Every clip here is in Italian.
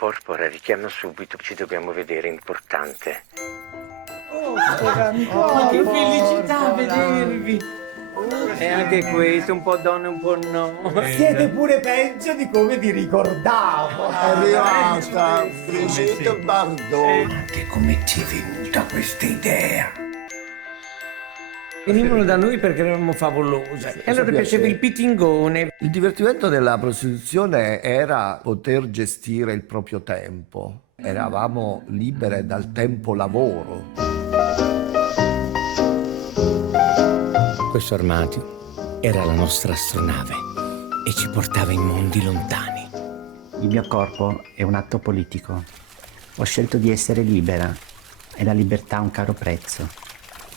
Porpora, richiama subito, ci dobbiamo vedere, importante. Ma che felicità vedervi! E anche questo, un po' donne, un po' no. Siete pure peggio di come vi ricordavo. È arrivata Brigitte Bardot. Anche come ti è venuta questa idea? Venivano da noi perché eravamo favolose. E allora piaceva il pitingone. Il divertimento della prostituzione era poter gestire il proprio tempo. Eravamo libere dal tempo lavoro. Questo armadio era la nostra astronave e ci portava in mondi lontani. Il mio corpo è un atto politico. Ho scelto di essere libera e la libertà ha un caro prezzo.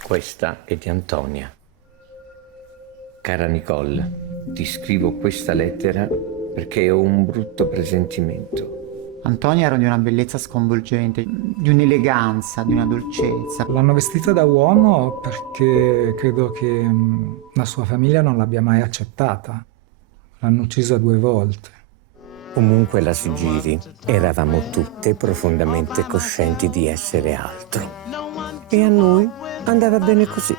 Questa è di Antonia. Cara Nicole, ti scrivo questa lettera perché ho un brutto presentimento. Antonia era di una bellezza sconvolgente, di un'eleganza, di una dolcezza. L'hanno vestita da uomo perché credo che la sua famiglia non l'abbia mai accettata. L'hanno uccisa 2 volte. Comunque la si giri, eravamo tutte profondamente coscienti di essere altro. E a noi andava bene così.